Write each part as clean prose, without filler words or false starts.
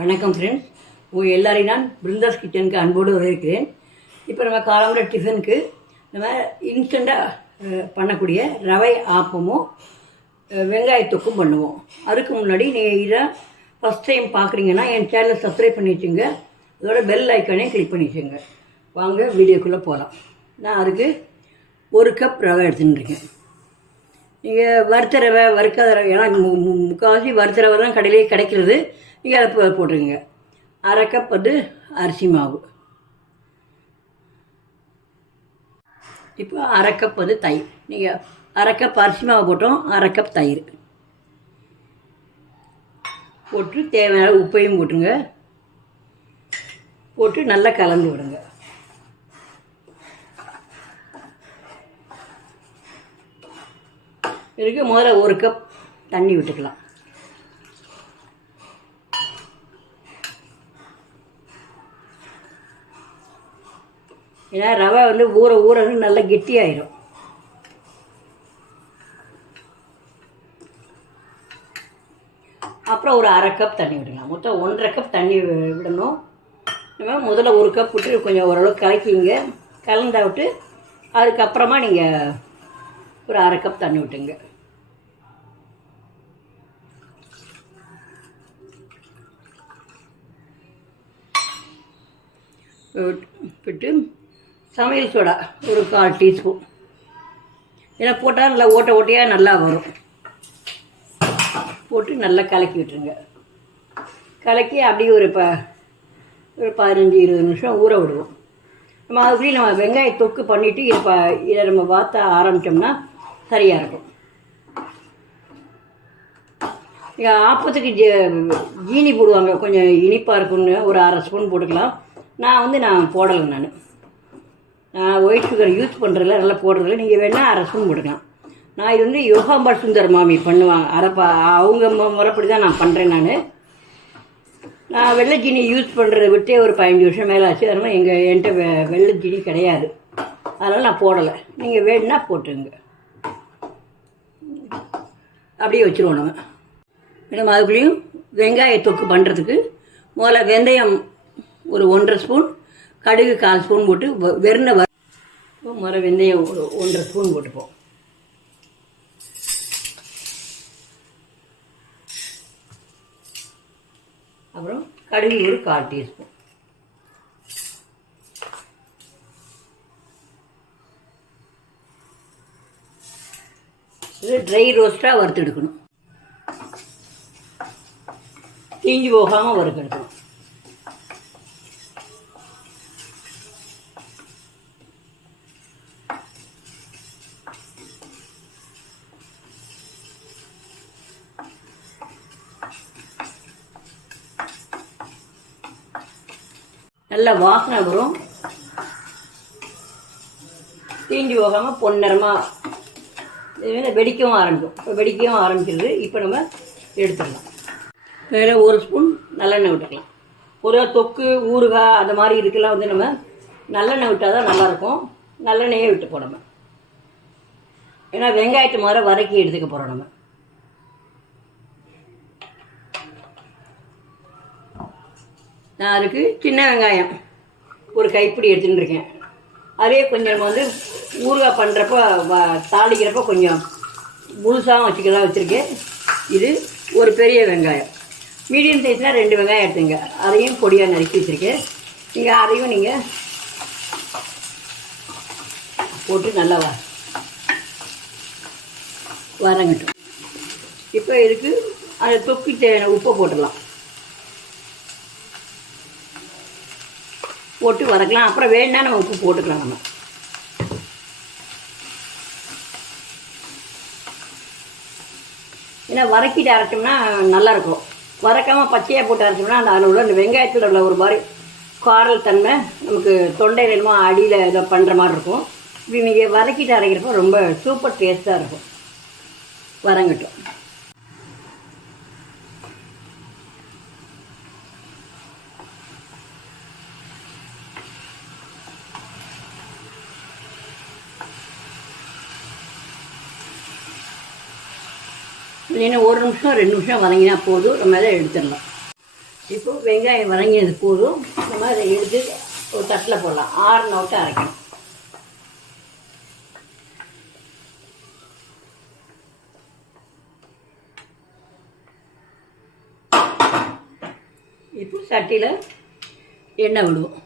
வணக்கம் ஃப்ரெண்ட்ஸ், உங்கள் எல்லாரையும் நான் பிருந்தாஸ் கிச்சனுக்கு அன்போடு வரவேற்கிறேன். இப்போ நம்ம காலம்பர டிஃபனுக்கு நம்ம இன்ஸ்டண்ட்டாக பண்ணக்கூடிய ரவை ஆப்பமும் வெங்காய தொக்கும் பண்ணுவோம். அதுக்கு முன்னாடி நீங்கள் இதை ஃபஸ்ட் டைம் பார்க்குறீங்கன்னா என் சேனலை சப்ஸ்கிரைப் பண்ணி வச்சுங்க, அதோட பெல் ஐக்கானே கிளிக் பண்ணி வச்சுங்க. வாங்க வீடியோக்குள்ளே போகலாம். நான் அதுக்கு 1 கப் ரவை எடுத்துட்டுருக்கேன். நீங்கள் வறுத்த ரவை வறுக்காத ரவை, ஏன்னா முக்கால்வாசி வறுத்த ரவை தான் கடையிலே கிடைக்கிறது, நீங்கள் அதை போட்டுருங்க. 1/2 கப் அரிசி மாவு. இப்போ 1/2 கப் தயிர். நீங்கள் 1/2 கப் அரிசி மாவு போட்டோம், 1/2 கப் தயிர் போட்டு தேவையான உப்பையும் போட்டுருங்க. போட்டு நல்லா கலந்து விடுங்க. இதுக்கு முதல்ல 1 கப் தண்ணி விட்டுக்கலாம். ஏன்னா ரவை ஊற ஊற நல்லா கெட்டியாயிடும். அப்புறம் ஒரு 1/2 கப் தண்ணி விடலாம். மொத்தம் 1.5 கப் தண்ணி விடணும். நம்ம முதல்ல 1 கப் விட்டு கொஞ்சம் ஓரளவுக்கு கலக்கிங்க. கலந்தா விட்டு அதுக்கப்புறமா நீங்கள் ஒரு 1/2 கப் தண்ணி விட்டுங்க. விட்டு சமையல் சோடா ஒரு 1/4 டீஸ்பூன், ஏன்னா போட்டால் நல்லா ஓட்ட ஓட்டையாக நல்லா வரும். போட்டு நல்லா கலக்கி விட்டுருங்க. கலக்கி அப்படியே ஒரு 15-20 நிமிஷம் ஊற விடுவோம். நம்ம அதுக்குள்ளேயும் நம்ம வெங்காய தொக்கு பண்ணிவிட்டு இதை நம்ம வாத்த ஆரம்பித்தோம்னா சரியாக இருக்கும். ஆப்பத்துக்கு ஜீனி போடுவாங்க, கொஞ்சம் இனிப்பாக இருக்குன்னு ஒரு 1/2 ஸ்பூன் போட்டுக்கலாம். நான் போடலை. நான் ஒயிட் சுகர் யூஸ் பண்ணுறதில்ல, நல்லா போடுறதில்ல. நீங்கள் வேணால் 1/2 ஸ்பூன் போட்டுக்கலாம். நான் இது யோகாம்பாள் சுந்தர் மாமி பண்ணுவாங்க, அவங்க முறைப்படி தான் நான் பண்ணுறேன். நான் வெள்ளை ஜீனி யூஸ் பண்ணுறதை விட்டே ஒரு 15 வருஷம் மேலே ஆச்சு. அதனால் என்கிட்ட வெள்ளை ஜீனி கிடையாது, அதனால் நான் போடலை. நீங்கள் வேணுன்னா போட்டுங்க. அப்படியே வச்சுருவோம். நம்ம அதுக்குள்ளேயும் வெங்காய தொக்கு பண்ணுறதுக்கு முதல்ல வெந்தயம் ஒரு 1.5 ஸ்பூன், கடுகு 1/4 ஸ்பூன் போட்டு வெறும் முதல்ல வெந்தயம் ஒரு 1.5 ஸ்பூன் போட்டுப்போம். அப்புறம் கடுகு ஒரு 1/4 டீஸ்பூன். இது ட்ரை ரோஸ்ட்டாக வறுத்து எடுக்கணும், தீஞ்சு போகாமல் வறுக்கெடுக்கணும். நல்ல வாசனை வரும், தீஞ்சு போகாமல் பொன்னிறமாக வெடிக்கவும் ஆரம்பிக்கும். இப்போ வெடிக்கவும் ஆரம்பிச்சிருது. இப்போ நம்ம எடுத்துடலாம். வேறு 1 ஸ்பூன் நல்லெண்ணெய் விட்டுக்கலாம். பொதுவாக தொக்கு ஊறுகாய் அந்த மாதிரி இதுக்கெல்லாம் நம்ம நல்லெண்ணெய் விட்டால் தான் நல்லாயிருக்கும். நல்லெண்ணெயே விட்டு போடணும், ஏன்னா வெங்காயத்தை முதல்ல வதக்கி எடுத்துக்க போகிறோம். நம்ம நான் அதுக்கு சின்ன வெங்காயம் ஒரு கைப்பிடி எடுத்துகிட்டு இருக்கேன். அதே கொஞ்சம் ஊறுகாய் பண்ணுறப்போ தாளிக்கிறப்போ கொஞ்சம் முழுசாகவும் வச்சுருக்கேன். இது ஒரு பெரிய வெங்காயம், மீடியம் சைஸ்னால் 2 வெங்காயம் எடுத்துங்க. அதையும் பொடியாக நறுக்கி வச்சுருக்கேன். அதையும் நீங்கள் போட்டு நல்லா வரங்கட்டும். இப்போ இதுக்கு அதை தொக்கு தேவையான உப்பை போட்டுடலாம். போட்டு வதக்கலாம். அப்புறம் வேணுன்னா நம்ம உப்பு போட்டுக்கலாம். நம்ம ஏன்னா வதக்கிட்டு அரைச்சோம்னா நல்லாயிருக்கும். வதக்காமல் பச்சையாக போட்டு அரைச்சோம்னா அதில் உள்ள அந்த வெங்காயத்தில் உள்ள ஒரு மாதிரி காரல் தன்மை நமக்கு தொண்டையில் என்னமோ அடியில் இதை பண்ணுற மாதிரி இருக்கும். இப்படி நீங்கள் வதக்கிட்டு அரைக்கிறப்போ ரொம்ப சூப்பர் டேஸ்ட்டாக இருக்கும். வரங்கட்டும். இல்லைன்னா 1 நிமிஷம் 2 நிமிஷம் வதங்கினா போதும். நம்ம அதை எடுத்துடலாம். இப்போ வெங்காயம் வதங்கியது போதும். இந்த மாதிரி எடுத்து ஒரு தட்டில் போடலாம். 6 நோட்டை அரைக்கணும். இப்போ சட்டியில் எண்ணெய் விடுவோம்.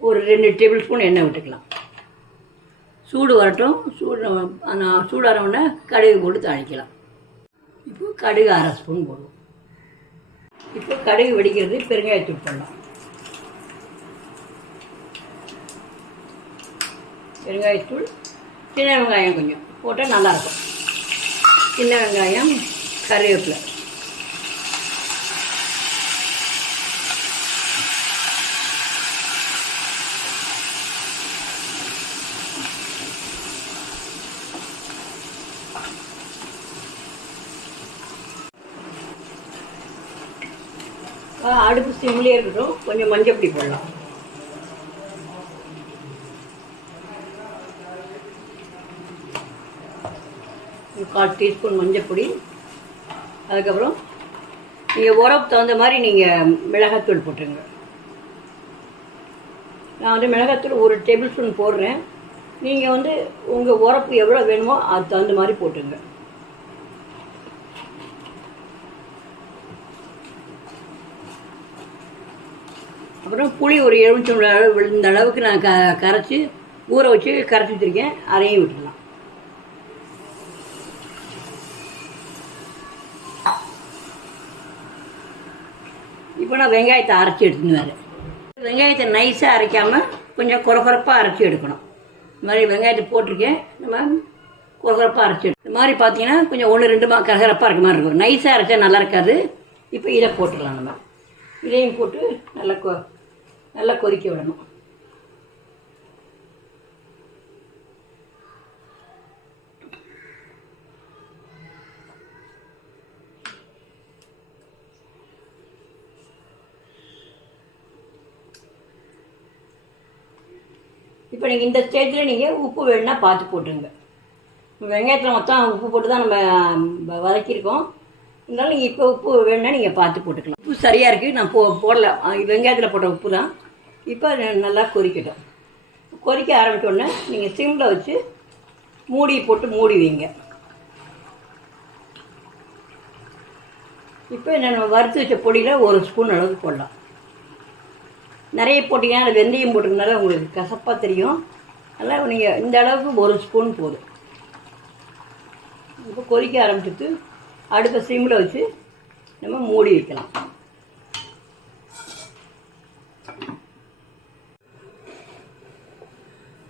ஒரு 2 டேபிள் ஸ்பூன் எண்ணெய் விட்டுக்கலாம். சூடு வரட்டும். சூடானவுடனே கடுகு போட்டு தாளிக்கலாம். இப்போ கடுகு 1/2 ஸ்பூன் போடுவோம். இப்போ கடுகு வெடிக்கிறது. பெருங்காயத்தூள் போடலாம். பெருங்காயத்தூள், சின்ன வெங்காயம் கொஞ்சம் போட்டால் நல்லாயிருக்கும். சின்ன வெங்காயம், கறிவேப்பிலை, அடுப்பு சிம்லேயே இருக்கட்டும். கொஞ்சம் மஞ்சள் பொடி போடலாம். ஒரு 1/4 டீஸ்பூன் மஞ்சள் பொடி. அதுக்கப்புறம் நீங்கள் உரப்பு தகுந்த மாதிரி நீங்கள் மிளகாத்தூள் போட்டுருங்க. நான் வந்து மிளகாத்தூள் 1 டேபிள் ஸ்பூன் போடுறேன். நீங்கள் வந்து உங்கள் உரப்பு எவ்வளோ வேணுமோ அது தகுந்த மாதிரி போட்டுங்க. அப்புறம் புளி ஒரு எலுமிச்சம்பழம் அளவு இந்த அளவுக்கு நான் கரைச்சி ஊற வச்சு கரைச்சி வச்சுருக்கேன். அதையும் விட்டுடலாம். இப்போ நான் வெங்காயத்தை அரைச்சி எடுத்துன்னு வரேன். வெங்காயத்தை நைஸாக அரைக்காமல் கொஞ்சம் குறப்பாக அரைச்சி எடுக்கணும். இந்த மாதிரி வெங்காயத்தை போட்டிருக்கேன். நம்ம குறப்பாக அரைச்சி எடுக்கணும். இந்த மாதிரி பார்த்தீங்கன்னா கொஞ்சம் 1-2 கரகரப்பாக இருக்க மாதிரி இருக்கும். நைஸாக அரைச்சா நல்லா இருக்காது. இப்போ இதை போட்டுடலாம். நம்ம இதையும் போட்டு நல்லா கொதிக்க விடணும். இப்போ நீங்கள் இந்த ஸ்டேஜில் நீங்கள் உப்பு வேணுன்னா பார்த்து போட்டுருங்க. வெங்காயத்தில் மொத்தம் உப்பு போட்டு தான் நம்ம வதக்கியிருக்கோம். இருந்தாலும் நீங்கள் இப்போ உப்பு வேணுன்னா நீங்கள் பார்த்து போட்டுக்கலாம். உப்பு சரியாக இருக்குது. நான் போடல. வெங்காயத்தில் போட்ட உப்பு தான். இப்போ நல்லா கொதிக்கட்டும். கொதிக்க ஆரம்பித்தோடனே நீங்கள் சிம்மில் வச்சு மூடி போட்டு மூடி வைங்க. இப்போ நம்ம வறுத்து வச்ச பொடியில் 1 ஸ்பூன் அளவுக்கு போடலாம். நிறைய போட்டிங்கன்னா அது வெந்தயம் போட்டுருந்தால உங்களுக்கு கசப்பாக தெரியும். அதனால் நீங்கள் இந்த அளவுக்கு 1 ஸ்பூன் போதும். இப்போ கொதிக்க ஆரம்பிச்சிட்டு அடுப்பை சிம்மில் வச்சு நம்ம மூடி வைக்கலாம்.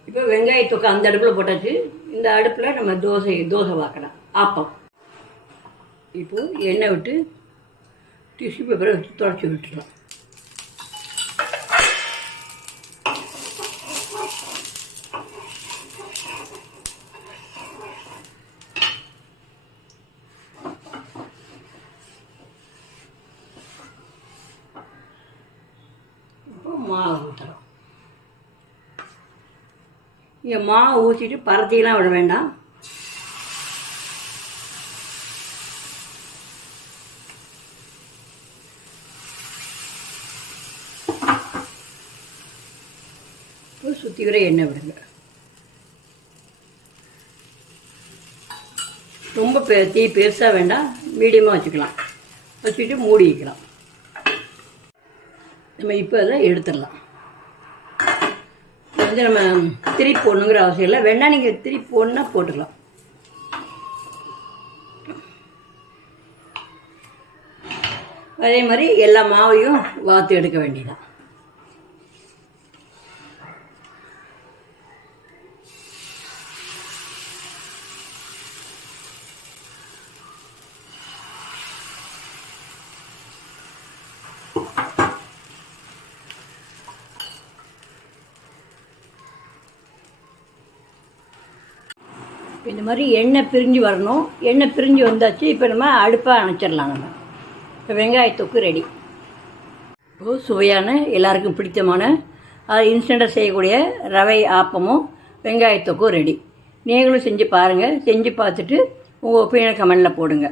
இப்போ வெங்காயத்தொக்கை அந்த அடுப்பில் போட்டாச்சு. இந்த அடுப்பில் நம்ம தோசை வாக்கலாம். ஆப்பம். இப்போது எண்ணெய் விட்டு டிஷ்யூ பேப்பரை வச்சு தொடச்சி விட்டுடலாம். மாவு ஊற்றுறோம். இங்கே மாவு ஊற்றிட்டு பரத்தியெல்லாம் விட வேண்டாம். சுற்றி வர எண்ணெய் விடுங்க. ரொம்ப தீ பெருசாக வேண்டாம், மீடியமாக வச்சுக்கலாம். வச்சுட்டு மூடி வைக்கலாம். நம்ம இப்போ அதை எடுத்துடலாம். வந்து நம்ம திருப்பி போடணுங்கிற அவசியம் இல்லை. வேணா நீங்கள் திருப்பி போடணுன்னா போட்டுக்கலாம். அதே மாதிரி எல்லா மாவையும் வாத்து எடுக்க வேண்டியதான். இந்த மாதிரி எண்ணெய் பிரிஞ்சு வரணும். எண்ணெய் பிரிஞ்சு வந்தாச்சு. இப்போ நம்ம அடுப்பை அணைச்சிடலாம். நம்ம இப்போ வெங்காயத்தொக்கு ரெடி. இப்போது சுவையான எல்லாருக்கும் பிடித்தமான இன்ஸ்டண்ட்டாக செய்யக்கூடிய ரவை ஆப்பமும் வெங்காயத்தொக்கும் ரெடி. நீங்களும் செஞ்சு பாருங்கள். செஞ்சு பார்த்துட்டு உங்கள் ஒப்பீனியன் கமெண்டில் போடுங்க.